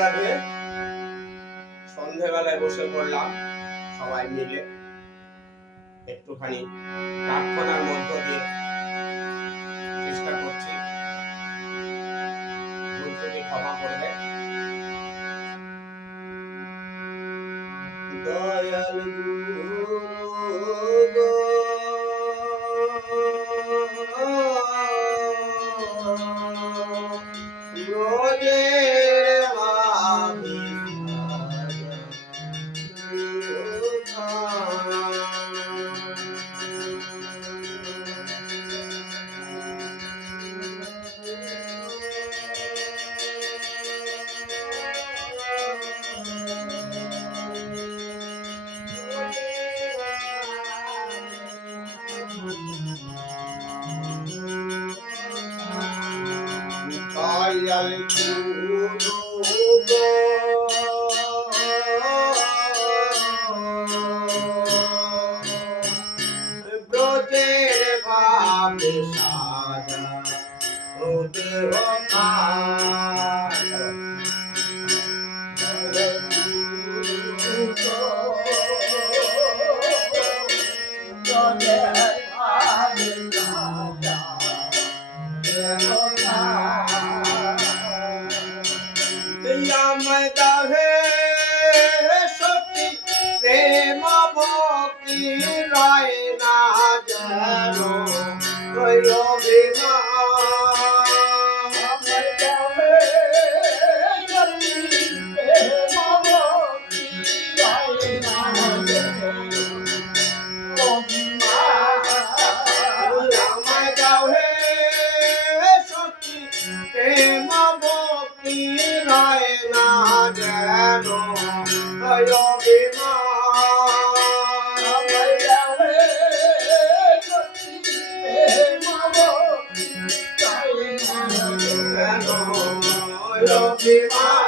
রাধে সন্ধেবেলায় বসে পড়লাম সবাই মিলে। একটুখানি প্রার্থনার মধ্য দিয়ে চেষ্টা করছি। বুদ্ধকে ক্ষমা করবে। দয়াল গুরু দয়াল গুরু don't give up.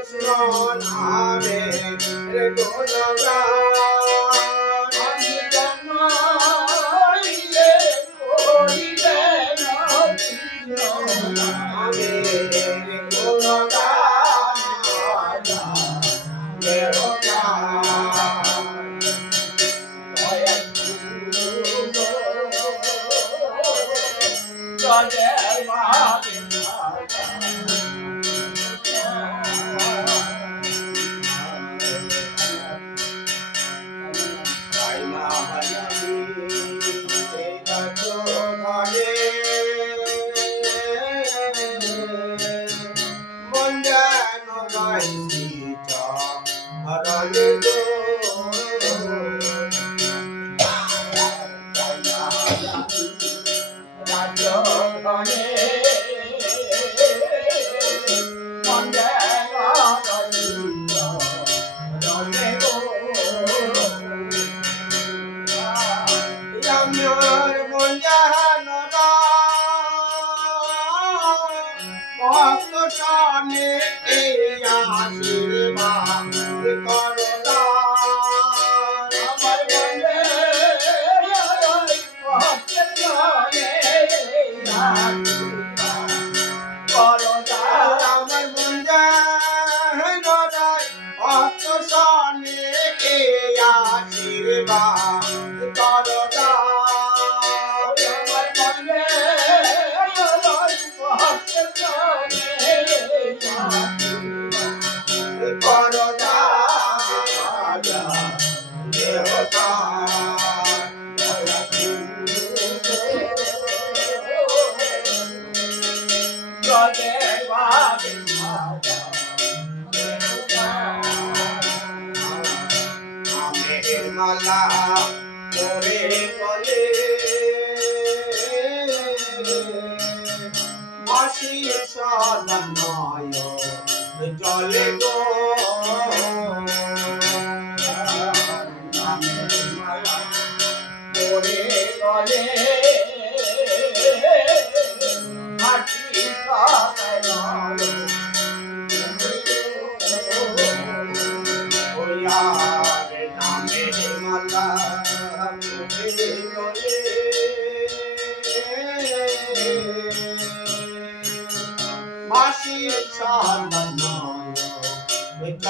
કૃષ્ણ નામે. રે ગોલા thank you বলে গো মরে গলে মাটি নামের মালা মাসির চার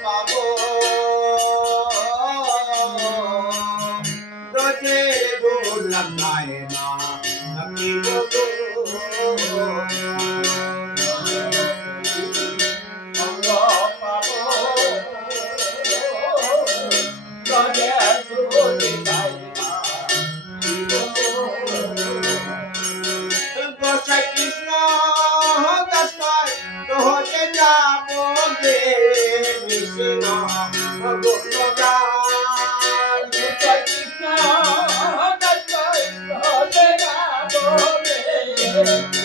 My boy. Thank you.